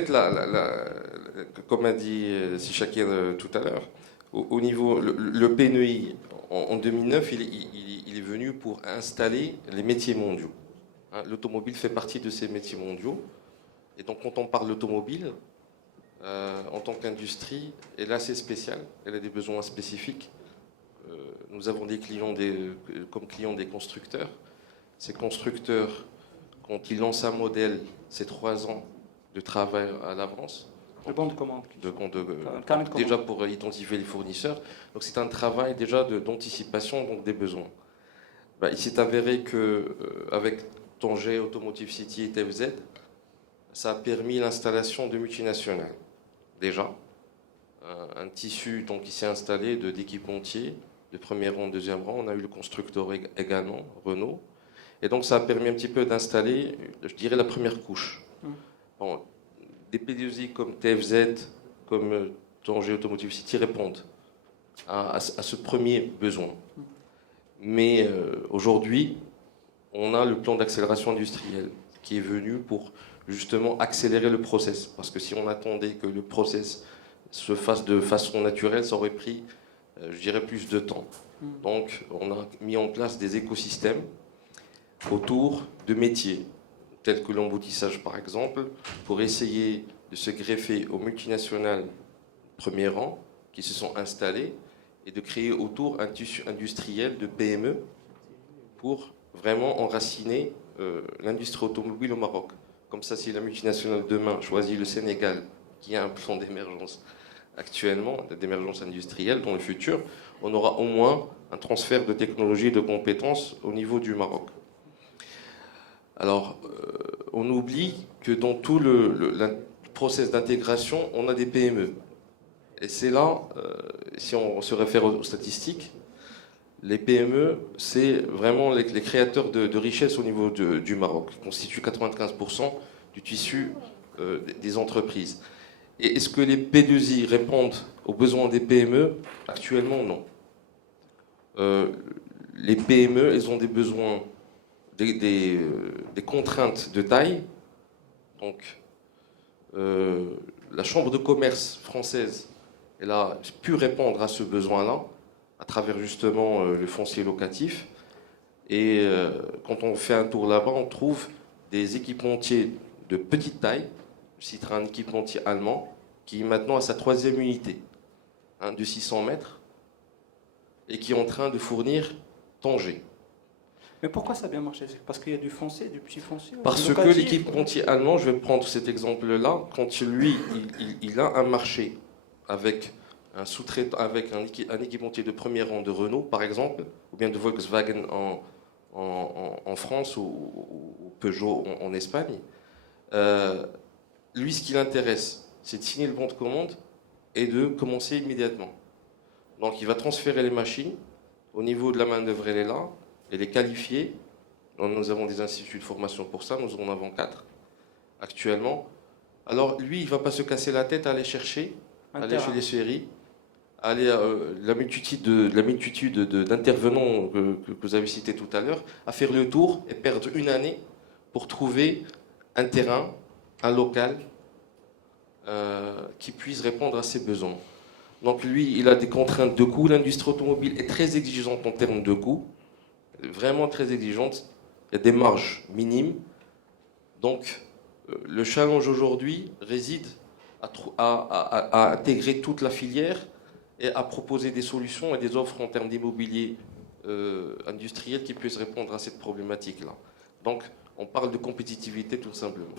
fait, comme a dit Si Shakir tout à l'heure, au niveau, le PNEI, en 2009, il est venu pour installer les métiers mondiaux. Hein, l'automobile fait partie de ces métiers mondiaux. Et donc, quand on parle d'automobile, en tant qu'industrie, elle est assez spéciale, elle a des besoins spécifiques. Nous avons des clients comme clients des constructeurs. Ces constructeurs, quand ils lancent un modèle, c'est 3 ans de travail à l'avance. Le bon de commande. Déjà pour identifier les fournisseurs. Donc c'est un travail déjà d'anticipation donc des besoins. Il s'est avéré qu'avec Tanger, Automotive City et TFZ, ça a permis l'installation de multinationales. Déjà, un tissu donc, qui s'est installé d'équipementiers, de premier rang, deuxième rang. On a eu le constructeur également, Renault. Et donc ça a permis un petit peu d'installer, je dirais, la première couche. Bon, des P2I comme TFZ, comme Tanger Automotive City répondent à ce premier besoin. Mais aujourd'hui, on a le plan d'accélération industrielle qui est venu pour justement accélérer le process. Parce que si on attendait que le process se fasse de façon naturelle, ça aurait pris, je dirais, plus de temps. Donc, on a mis en place des écosystèmes autour de métiers, tels que l'emboutissage par exemple, pour essayer de se greffer aux multinationales premier rang qui se sont installées et de créer autour un tissu industriel de PME pour vraiment enraciner l'industrie automobile au Maroc. Comme ça, si la multinationale demain choisit le Sénégal, qui a un plan d'émergence actuellement, d'émergence industrielle dans le futur, on aura au moins un transfert de technologie et de compétences au niveau du Maroc. Alors, on oublie que dans tout le process d'intégration, on a des PME. Et c'est là, si on se réfère aux statistiques, les PME, c'est vraiment les créateurs de richesse au niveau du Maroc, qui constituent 95% du tissu des entreprises. Et est-ce que les P2I répondent aux besoins des PME? Actuellement, non. Les PME, elles ont des besoins, des contraintes de taille. Donc, la Chambre de commerce française, elle a pu répondre à ce besoin-là à travers justement le foncier locatif. Et quand on fait un tour là-bas, on trouve des équipementiers de petite taille. Je citerai un équipementier allemand qui maintenant a sa 3e unité, de 600 mètres, et qui est en train de fournir Tanger. Mais pourquoi ça a bien marché? Parce qu'il y a du foncier, du petit foncier? Parce que l'équipementier allemand, je vais prendre cet exemple-là, quand lui, il a un marché avec un sous-traitant, avec un équipementier de premier rang de Renault, par exemple, ou bien de Volkswagen en France ou Peugeot en Espagne, lui, ce qui l'intéresse, c'est de signer le bon de commande et de commencer immédiatement. Donc, il va transférer les machines. Au niveau de la main-d'œuvre, elle est là. Elle est qualifiée. Donc, nous avons des instituts de formation pour ça. Nous en avons 4 actuellement. Alors, lui, il ne va pas se casser la tête à aller chercher, aller chez les séries, aller la multitude d'intervenants que vous avez cités tout à l'heure, à faire le tour et perdre une année pour trouver un terrain, un local qui puisse répondre à ses besoins. Donc lui, il a des contraintes de coûts. L'industrie automobile est très exigeante en termes de coûts, vraiment très exigeante. Il y a des marges minimes. Donc le challenge aujourd'hui réside à intégrer toute la filière et à proposer des solutions et des offres en termes d'immobilier industriel qui puissent répondre à cette problématique-là. Donc on parle de compétitivité tout simplement.